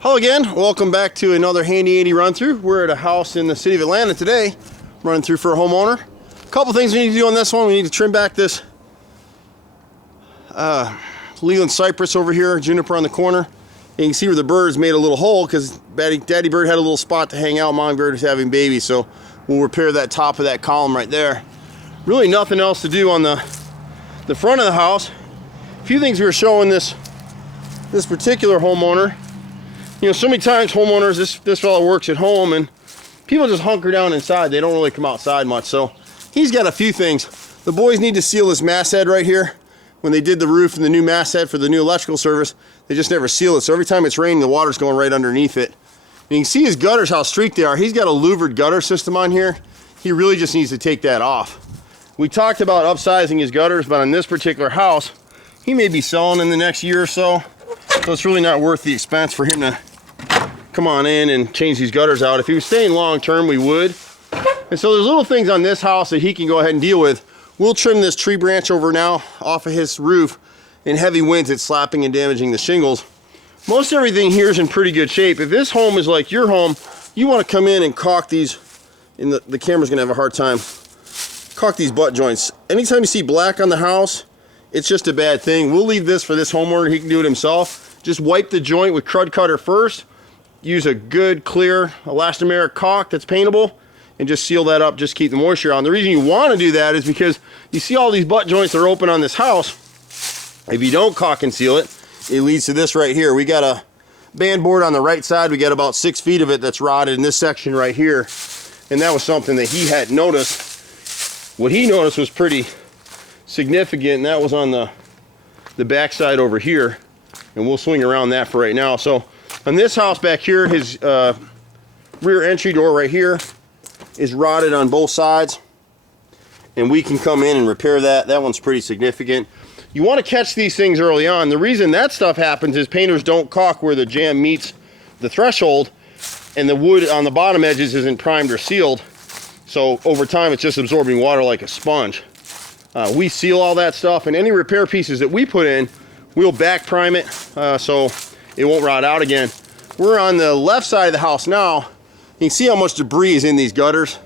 Hello again, welcome back to another Handy Andy run through. We're at a house in the city of Atlanta today, running through for a homeowner. A couple things we need to do on this one. We need to trim back this Leland cypress over here, juniper on the corner. And you can see where the birds made a little hole because daddy bird had a little spot to hang out. Mommy bird is having babies, so we'll repair that top of that column right there. Really nothing else to do on the front of the house. A few things we were showing this particular homeowner. You know, so many times homeowners, this fellow works at home and people just hunker down inside. They don't really come outside much. So he's got a few things. The boys need to seal this masthead right here. When they did the roof and the new masthead for the new electrical service, they just never seal it. So every time it's raining, the water's going right underneath it. And you can see his gutters, how streaked they are. He's got a louvered gutter system on here. He really just needs to take that off. We talked about upsizing his gutters, but on this particular house, he may be selling in the next year or so. So it's really not worth the expense for him to come on in and change these gutters out. If he was staying long term, we would. And so there's little things on this house that he can go ahead and deal with. We'll trim this tree branch over now off of his roof. In heavy winds, it's slapping and damaging the shingles. Most everything here is in pretty good shape. If this home is like your home, you want to come in and caulk these, and the camera's gonna have a hard time, caulk these butt joints. Anytime you see black on the house, it's just a bad thing. We'll leave this for this homeowner. He can do it himself. Just wipe the joint with crud cutter first. Use a good clear elastomeric caulk that's paintable and just seal that up, just keep the moisture on. The reason you want to do that is because you see all these butt joints that are open on this house. If you don't caulk and seal it, it leads to this right here. We got a band board on the right side. We got about 6 feet of it that's rotted in this section right here. And that was something that he had noticed. What he noticed was pretty significant, and that was on the back side over here. And we'll swing around that for right now. So on this house back here, his rear entry door right here is rotted on both sides, and we can come in and repair that. That one's pretty significant. You want to catch these things early on. The reason that stuff happens is painters don't caulk where the jamb meets the threshold and the wood on the bottom edges isn't primed or sealed. So over time it's just absorbing water like a sponge. We seal all that stuff, and any repair pieces that we put in, we'll back prime it so it won't rot out again. We're on the left side of the house now. You can see how much debris is in these gutters.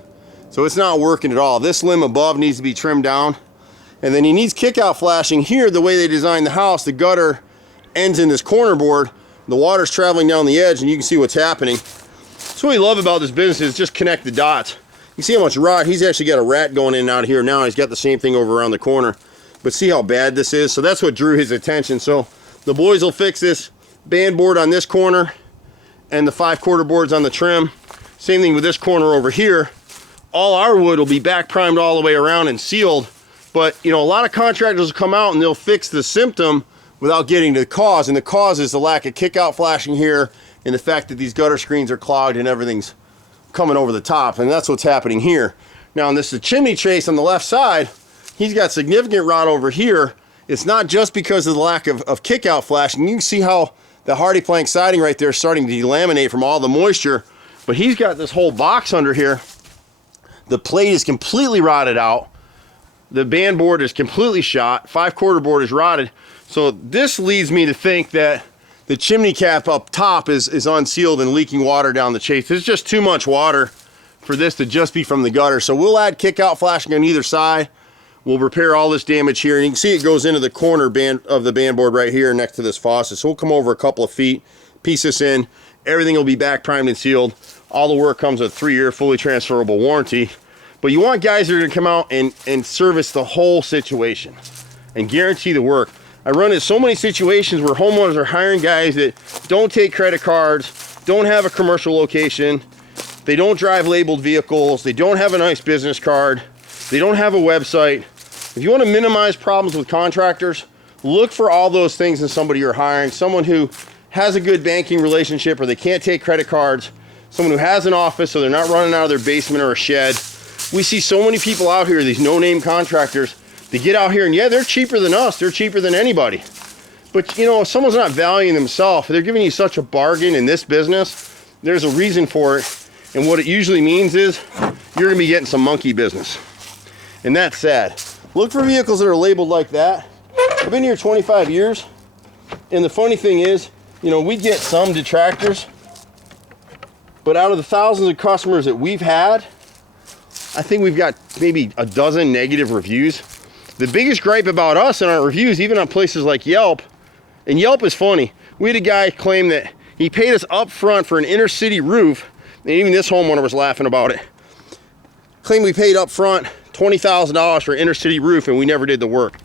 So it's not working at all. This limb above needs to be trimmed down. And then he needs kickout flashing. Here, the way they designed the house, the gutter ends in this corner board. The water's traveling down the edge and you can see what's happening. So what we love about this business is just connect the dots. You see how much rot. He's actually got a rat going in and out of here now. He's got the same thing over around the corner. But see how bad this is? So that's what drew his attention. So the boys will fix this band board on this corner and the 5/4 boards on the trim. Same thing with this corner over here. All our wood will be back primed all the way around and sealed. But you know, a lot of contractors will come out and they'll fix the symptom without getting to the cause. And the cause is the lack of kickout flashing here and the fact that these gutter screens are clogged and everything's coming over the top. And that's what's happening here. Now, on this the chimney chase on the left side, he's got significant rot over here. It's not just because of the lack of kickout flashing. You can see how the hardy plank siding right there is starting to delaminate from all the moisture. But he's got this whole box under here. The plate is completely rotted out. The band board is completely shot. 5/4 board is rotted. So this leads me to think that the chimney cap up top is unsealed and leaking water down the chase. There's just too much water for this to just be from the gutter. So we'll add kickout flashing on either side. We'll repair all this damage here. And you can see it goes into the corner band of the band board right here next to this faucet. So we'll come over a couple of feet, piece this in. Everything will be back primed and sealed. All the work comes with a 3-year fully transferable warranty. But you want guys that are gonna come out and service the whole situation and guarantee the work. I run into so many situations where homeowners are hiring guys that don't take credit cards, don't have a commercial location, they don't drive labeled vehicles, they don't have a nice business card, they don't have a website. If you want to minimize problems with contractors, look for all those things in somebody you're hiring. Someone who has a good banking relationship or they can't take credit cards, someone who has an office so they're not running out of their basement or a shed. We see so many people out here, these no-name contractors, they get out here and yeah, they're cheaper than us, they're cheaper than anybody. But you know, if someone's not valuing themselves, they're giving you such a bargain in this business, there's a reason for it. And what it usually means is you're gonna be getting some monkey business. And that's sad. Look for vehicles that are labeled like that. I've been here 25 years. And the funny thing is, You know, we get some detractors, but out of the thousands of customers that we've had, I think we've got maybe a dozen negative reviews. The biggest gripe about us and our reviews, even on places like Yelp, and Yelp is funny. We had a guy claim that he paid us up front for an inner city roof, and even this homeowner was laughing about it. Claimed we paid up front $20,000 for an inner city roof and we never did the work.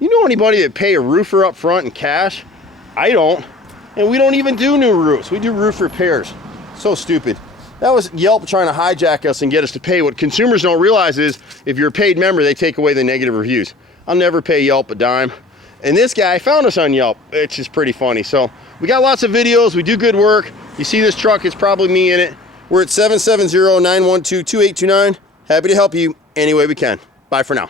You know anybody that pay a roofer up front in cash? I don't. And we don't even do new roofs. We do roof repairs. So stupid. That was Yelp trying to hijack us and get us to pay. What consumers don't realize is if you're a paid member, they take away the negative reviews. I'll never pay Yelp a dime. And this guy found us on Yelp. It's just pretty funny. So we got lots of videos. We do good work. You see this truck, it's probably me in it. We're at 770-912-2829. Happy to help you any way we can. Bye for now.